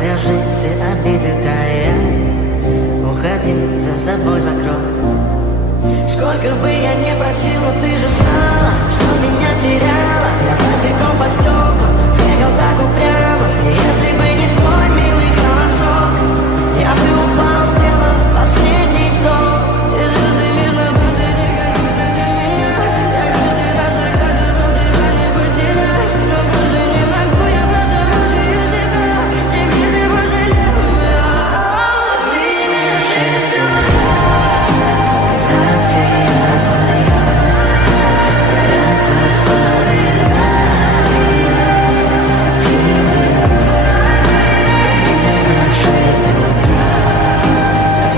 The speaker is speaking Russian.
Стал я жить, все обиды тая. Уходи, за собой закрой. Сколько бы я не просил, но ты же знаешь.